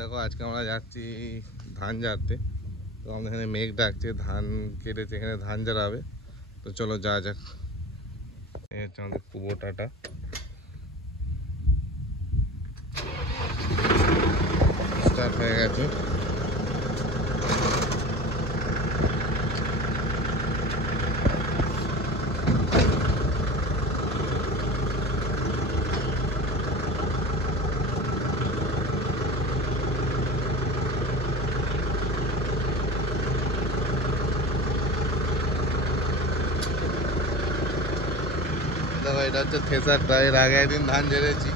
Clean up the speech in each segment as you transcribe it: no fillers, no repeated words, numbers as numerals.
দেখো আজকে আমরা যাচ্ছি ধান ঝাড়তে। তো আমাদের এখানে মেঘ ডাকছে, ধান কেটেছে, এখানে ধান ঝাড়াবে। তো চলো যাওয়া যাক। এই হচ্ছে আমাদের কুবোটাটা। স্টার্ট হয়ে গেছে। দেখো এটা হচ্ছে থেসারটা, এর আগে একদিন ধান ঝেড়েছি।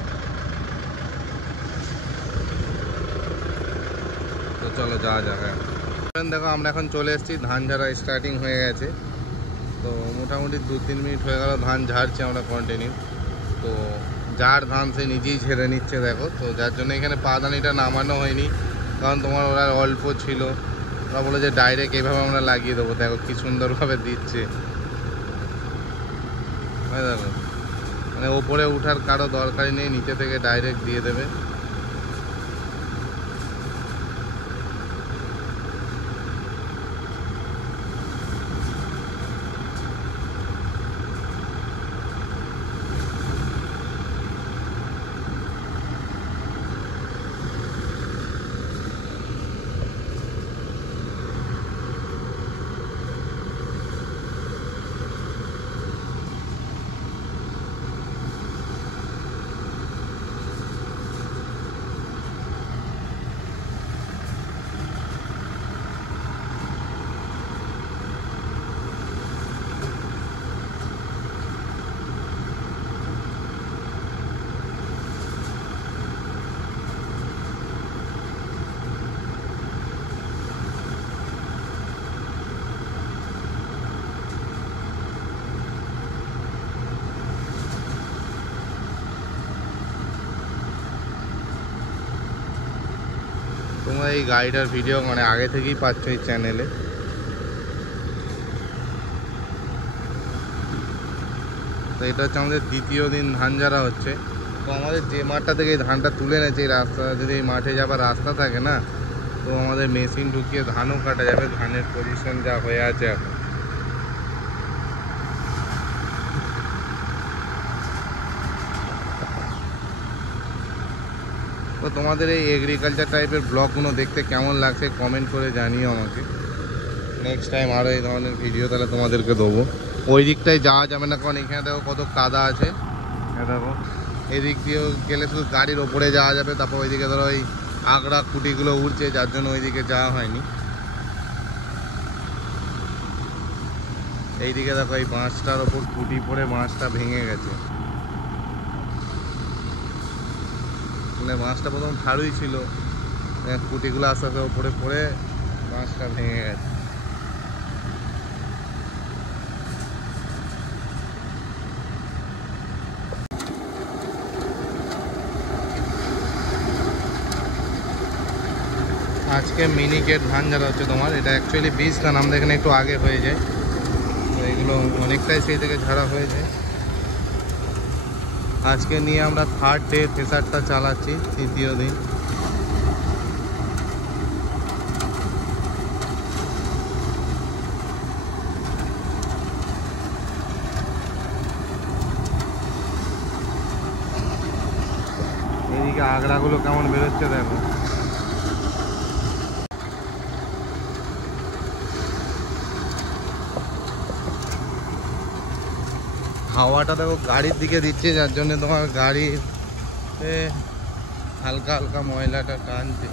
তো চলো যাওয়া যাক। দেখো আমরা এখন চলে এসেছি, ধান ঝাড়া স্টার্টিং হয়ে গেছে। তো মোটামুটি 2-3 মিনিট হয়ে গেল ধান ঝাড়ছি আমরা কন্টিনিউ। তো যার ধান সে নিজেই ঝেড়ে নিচ্ছে দেখো। তো যার জন্য এখানে পাদানিটা নামানো হয়নি, কারণ তোমার ওরা অল্প ছিল। ওরা বলে যে ডাইরেক্ট এইভাবে আমরা লাগিয়ে দেবো। দেখো কি সুন্দরভাবে দিচ্ছে। দেখো মানে ওপরে উঠার কারো দরকারই নেই, নিচে থেকে ডাইরেক্ট দিয়ে দেবে। তোমরা এই গাড়িটার ভিডিও মানে আগে থেকেই পাচ্ছ এই চ্যানেলে। তো এটা হচ্ছে আমাদের দ্বিতীয় দিন ধান ঝাড়া হচ্ছে। তো আমাদের যে মাঠটা থেকে এই ধানটা তুলে এনেছে, এই রাস্তা যদি এই মাঠে যাবার রাস্তা থাকে না, তো আমাদের মেশিন ঢুকিয়ে ধানও কাটা যাবে। ধানের পজিশন যা হয়ে আছে এখন। তো তোমাদের এই এগ্রিকালচার টাইপের ব্লগগুলো দেখতে কেমন লাগছে কমেন্ট করে জানিও আমাকে। নেক্সট টাইম আরও এই ধরনের ভিডিও তাহলে তোমাদেরকে দেবো। ওই দিকটায় যাওয়া যাবে না, কারণ এখানে দেখো কত কাদা আছে। দেখো এদিক দিয়েও গেলে শুধু গাড়ির ওপরে যাওয়া যাবে। তারপর ওইদিকে ধরো ওই আগড়া খুঁটিগুলো উঠছে, যার জন্য ওইদিকে যাওয়া হয়নি। এইদিকে দেখো এই বাঁশটার ওপর খুঁটি পড়ে বাঁশটা ভেঙে গেছে। মানে বাঁশটা প্রথম ঠাড়ুই ছিল, খুঁটিগুলো আস্তে আস্তে ওপরে পড়ে বাঁশটা ভেঙে গেছে। আজকে মিনিকেট ধান ঝাড়া হচ্ছে তোমার। এটা অ্যাকচুয়ালি বীজ ধান, আমাদের এখানে একটু আগে হয়ে যায়। তো এগুলো অনেকটাই সেই থেকে ঝাড়া হয়ে যায়। আজকে নিয়ে আমরা থার্ড ডে থেসারটা চালাচ্ছি, তৃতীয় দিন। এইদিকে আগড়াগুলো কেমন বেরোচ্ছে দেখো। হাওয়াটা দেখো গাড়ির দিকে দিচ্ছে, যার জন্য তোমার গাড়ির হালকা হালকা ময়লাটা টানছে।